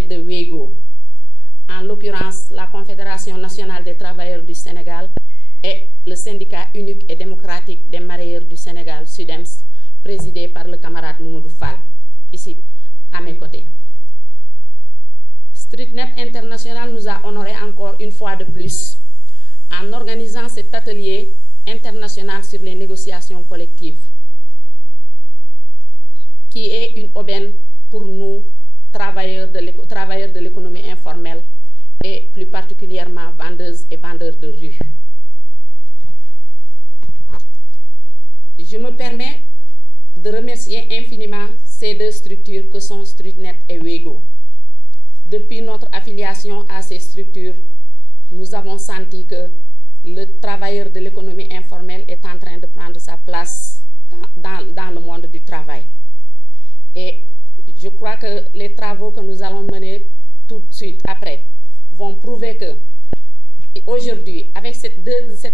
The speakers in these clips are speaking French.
et de WEGO, en l'occurrence la Confédération nationale des travailleurs du Sénégal et le syndicat unique et démocratique des mareyeurs du Sénégal, SUDEMS, présidé par le camarade Moumoudou Fall, ici à mes côtés. StreetNet International nous a honorés encore une fois de plus en organisant cet atelier international sur les négociations collectives, qui est une aubaine pour nous, travailleurs de l'économie informelle et plus particulièrement vendeuses et vendeurs de rue. Je me permets de remercier infiniment ces deux structures que sont StreetNet et WEGO. Depuis notre affiliation à ces structures, nous avons senti que le travailleur de l'économie informelle est en train de prendre sa place dans le monde du travail. Et je crois que les travaux que nous allons mener tout de suite après vont prouver que aujourd'hui, avec cette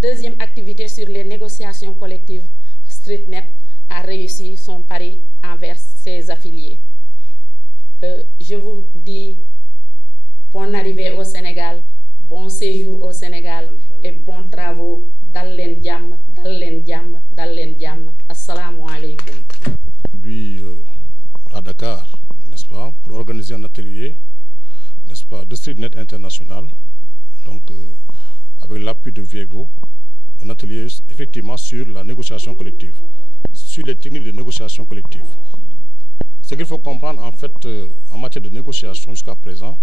deuxième activité sur les négociations collectives, StreetNet a réussi son pari envers ses affiliés. Je vous dis bonne arrivée au Sénégal, bon séjour au Sénégal et bons travaux. Dal len jàmm, dal len jàmm, dal len jàmm. Assalamu alaikum. Aujourd'hui à Dakar, n'est-ce pas, pour organiser un atelier, n'est-ce pas, de StreetNet International, donc avec l'appui de WEGO, un atelier effectivement sur la négociation collective, sur les techniques de négociation collective. Ce qu'il faut comprendre en fait en matière de négociation jusqu'à présent,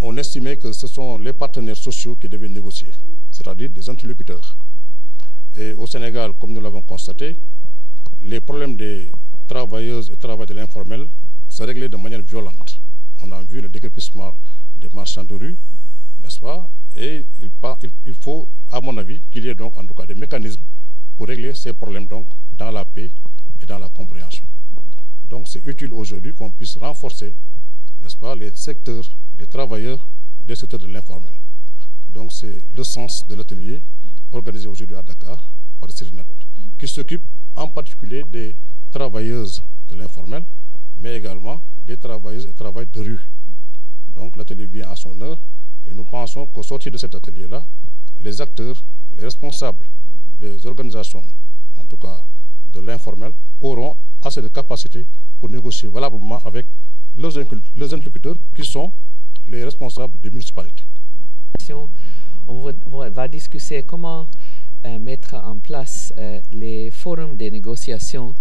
on estimait que ce sont les partenaires sociaux qui devaient négocier, c'est-à-dire des interlocuteurs. Et au Sénégal, comme nous l'avons constaté, les problèmes des travailleuses et travailleurs de l'informel se réglaient de manière violente. On a vu le déguerpissement des marchands de rue, n'est-ce pas? Et il faut, à mon avis, qu'il y ait donc en tout cas des mécanismes pour régler ces problèmes donc dans la paix et dans la compréhension. Donc c'est utile aujourd'hui qu'on puisse renforcer, n'est-ce pas, les secteurs, les travailleurs des secteurs de l'informel. Donc c'est le sens de l'atelier organisé aujourd'hui à Dakar par StreetNet, qui s'occupe en particulier des travailleuses de l'informel, mais également des travailleuses et travailleurs de rue. Donc l'atelier vient à son heure et nous pensons qu'au sortir de cet atelier-là, les acteurs, les responsables des organisations, en tout cas de l'informel, auront assez de capacité pour négocier valablement avec leurs interlocuteurs qui sont les responsables des municipalités. On va discuter comment mettre en place les forums de négociation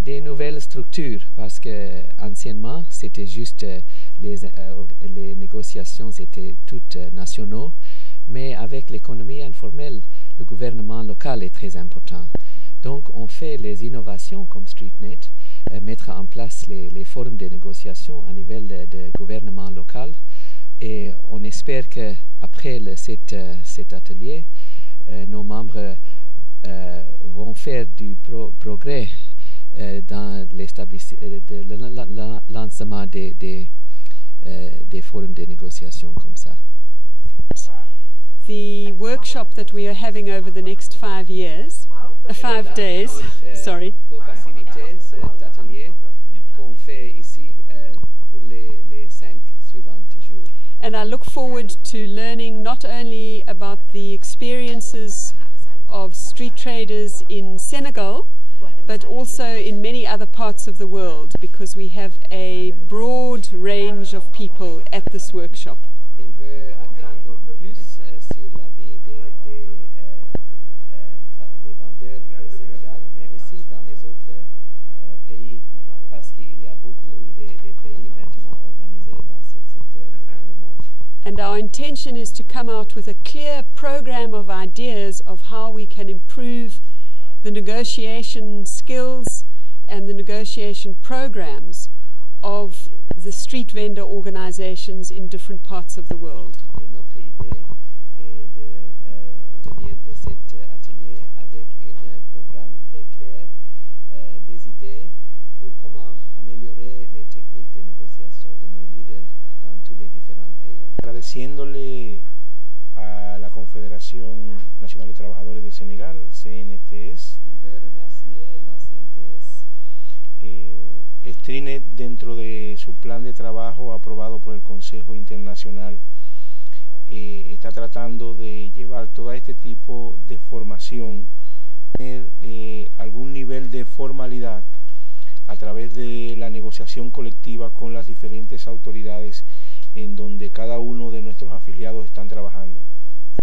des nouvelles structures, parce que anciennement c'était juste les négociations étaient toutes nationaux, mais avec l'économie informelle, le gouvernement local est très important. Donc on fait les innovations comme StreetNet, mettre en place les forums de négociation à niveau de gouvernement local, et on espère qu'après cet atelier, nos membres vont faire du progrès dans le lancement des forums de négociation comme ça. The workshop that we are having over the next 5 years, 5 days, sorry. Co-faciliter cet atelier qu'on fait ici pour les 5 suivants jours. And I look forward to learning not only about the experiences of street traders in Senegal, but also in many other parts of the world, because we have a broad range of people at this workshop. Il veut apprendre plus sur la vie des vendeurs du Sénégal, mais aussi dans les autres pays, parce qu'il y a beaucoup de pays maintenant organisés dans ce secteur dans le monde. And our intention is to come out with a clear program of ideas of how we can improve the negotiation skills and the negotiation programs of the street vendor organizations in different parts of the world. Et notre idée est de venir de cet atelier avec un programme très clair, des idées pour comment améliorer les techniques de négociation de nos leaders dans tous les différents pays. Agradeciéndole a la Confederación Nacional de Trabajadores de Senegal, CNTS, Il veut remercier la CNTS Strinet, dentro de su plan de trabajo aprobado por el Consejo Internacional, está tratando de llevar todo este tipo de formación, tener algún nivel de formalidad a través de la negociación colectiva con las diferentes autoridades en donde cada uno de nuestros afiliados están trabajando.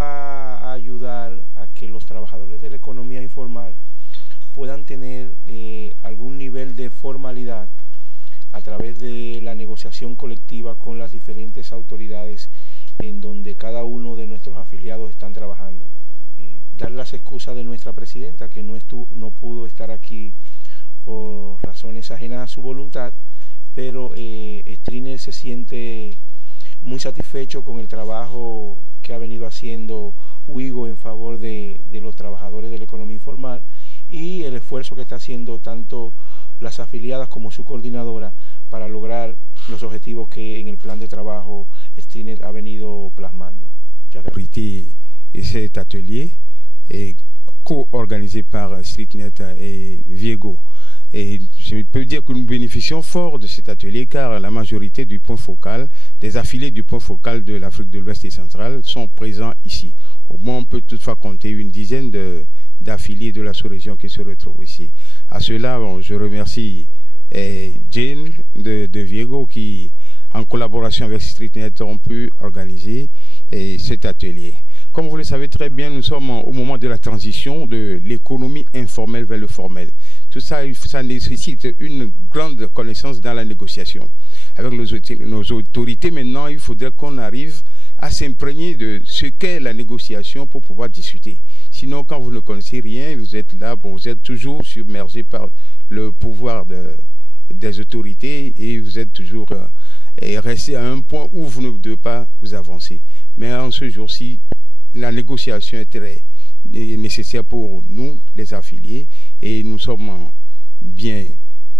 Va a ayudar a que los trabajadores de la economía informal puedan tener algún nivel de formalidad a través de la negociación colectiva con las diferentes autoridades en donde cada uno de nuestros afiliados están trabajando. Dar las excusas de nuestra presidenta, que no pudo estar aquí por razones ajenas a su voluntad, pero Strinet se siente muy satisfecho con el trabajo que ha venido haciendo WIGO en favor de los trabajadores de la economía informal y el esfuerzo que está haciendo tanto las afiliadas como su coordinadora para lograr los objetivos que en el plan de trabajo Strinet ha venido plasmando. Et cet atelier est co-organisé par Strinet et Viego. Et je peux dire que nous bénéficions fort de cet atelier car la majorité du point focal, des affiliés du point focal de l'Afrique de l'Ouest et centrale sont présents ici. Au moins on peut toutefois compter une dizaine d'affiliés de la sous-région qui se retrouvent ici. À cela, je remercie Jane de Viego qui, en collaboration avec Strinet, ont pu organiser cet atelier. Comme vous le savez très bien, nous sommes au moment de la transition de l'économie informelle vers le formel. Tout ça, ça nécessite une grande connaissance dans la négociation. Avec nos autorités, maintenant, il faudrait qu'on arrive à s'imprégner de ce qu'est la négociation pour pouvoir discuter. Sinon, quand vous ne connaissez rien, vous êtes là, vous êtes toujours submergé par le pouvoir des autorités et vous êtes toujours resté à un point où vous ne devez pas vous avancer. Mais en ce jour-ci, la négociation est très nécessaire pour nous, les affiliés, et nous sommes bien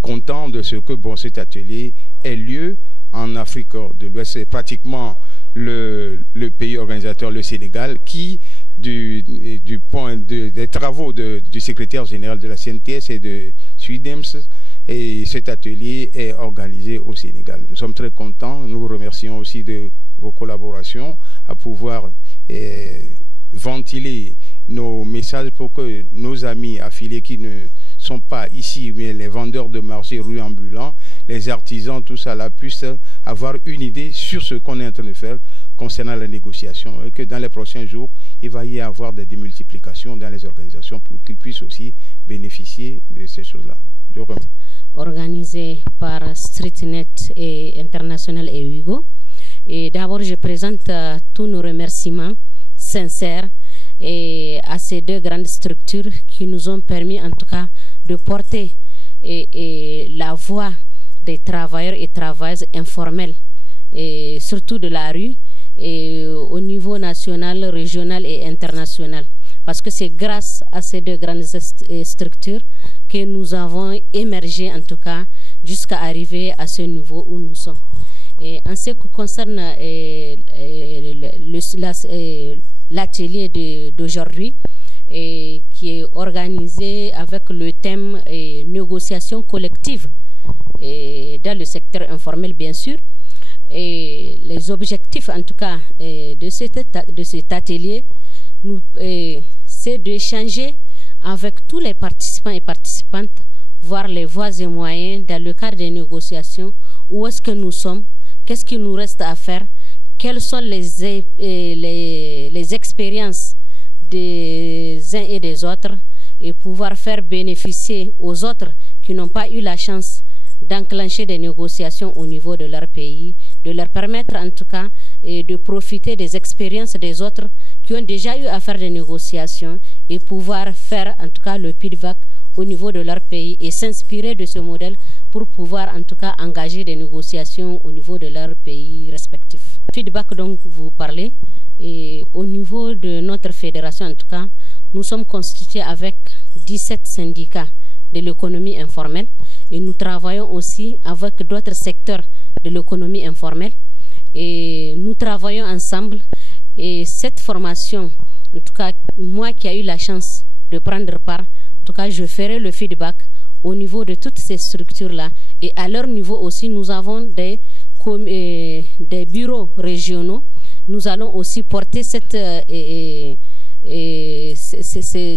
contents de ce que cet atelier ait lieu en Afrique de l'Ouest. C'est pratiquement le pays organisateur, le Sénégal, qui, du point des travaux du secrétaire général de la CNTS et de SUDEMS, et cet atelier est organisé au Sénégal. Nous sommes très contents, nous vous remercions aussi de vos collaborations à pouvoir ventiler nos messages pour que nos amis affiliés qui ne sont pas ici, mais les vendeurs de marché, rue ambulants, les artisans, tout ça là, puissent avoir une idée sur ce qu'on est en train de faire concernant la négociation et que dans les prochains jours, il va y avoir des démultiplications dans les organisations pour qu'ils puissent aussi bénéficier de ces choses-là. Je vous remercie. Organisé par Strinet et International et WIGO. Et d'abord, je présente tous nos remerciements sincères à ces deux grandes structures qui nous ont permis en tout cas de porter la voix des travailleurs et travailleuses informels, et surtout de la rue, et au niveau national, régional et international. Parce que c'est grâce à ces deux grandes structures que nous avons émergé, en tout cas, jusqu'à arriver à ce niveau où nous sommes. Et en ce qui concerne l'atelier d'aujourd'hui, qui est organisé avec le thème négociation collective dans le secteur informel, bien sûr. Et les objectifs, en tout cas, de cet atelier, c'est d'échanger avec tous les participants et participantes, voir les voies et moyens dans le cadre des négociations, où est-ce que nous sommes, qu'est-ce qu'il nous reste à faire, quelles sont les expériences des uns et des autres, et pouvoir faire bénéficier aux autres qui n'ont pas eu la chance d'enclencher des négociations au niveau de leur pays, de leur permettre en tout cas de profiter des expériences des autres qui ont déjà eu à faire des négociations et pouvoir faire en tout cas le feedback au niveau de leur pays et s'inspirer de ce modèle pour pouvoir en tout cas engager des négociations au niveau de leur pays respectif. Feedback dont vous parlez, et au niveau de notre fédération en tout cas, nous sommes constitués avec 17 syndicats de l'économie informelle et nous travaillons aussi avec d'autres secteurs de l'économie informelle et nous travaillons ensemble. Et cette formation, en tout cas moi qui ai eu la chance de prendre part, en tout cas je ferai le feedback au niveau de toutes ces structures-là. Et à leur niveau aussi, nous avons des bureaux régionaux. Nous allons aussi porter ces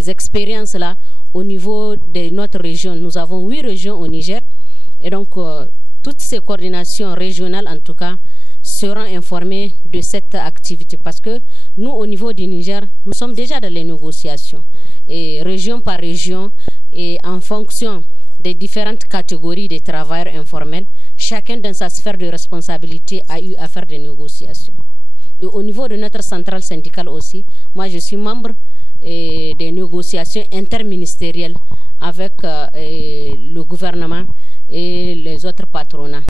expériences-là au niveau de notre région. Nous avons 8 régions au Niger. Et donc, toutes ces coordinations régionales, en tout cas, seront informées de cette activité. Parce que nous, au niveau du Niger, nous sommes déjà dans les négociations. Et région par région, et en fonction des différentes catégories de travailleurs informels, chacun dans sa sphère de responsabilité a eu à faire des négociations. Et au niveau de notre centrale syndicale aussi, moi je suis membre des négociations interministérielles avec le gouvernement et les autres patronats.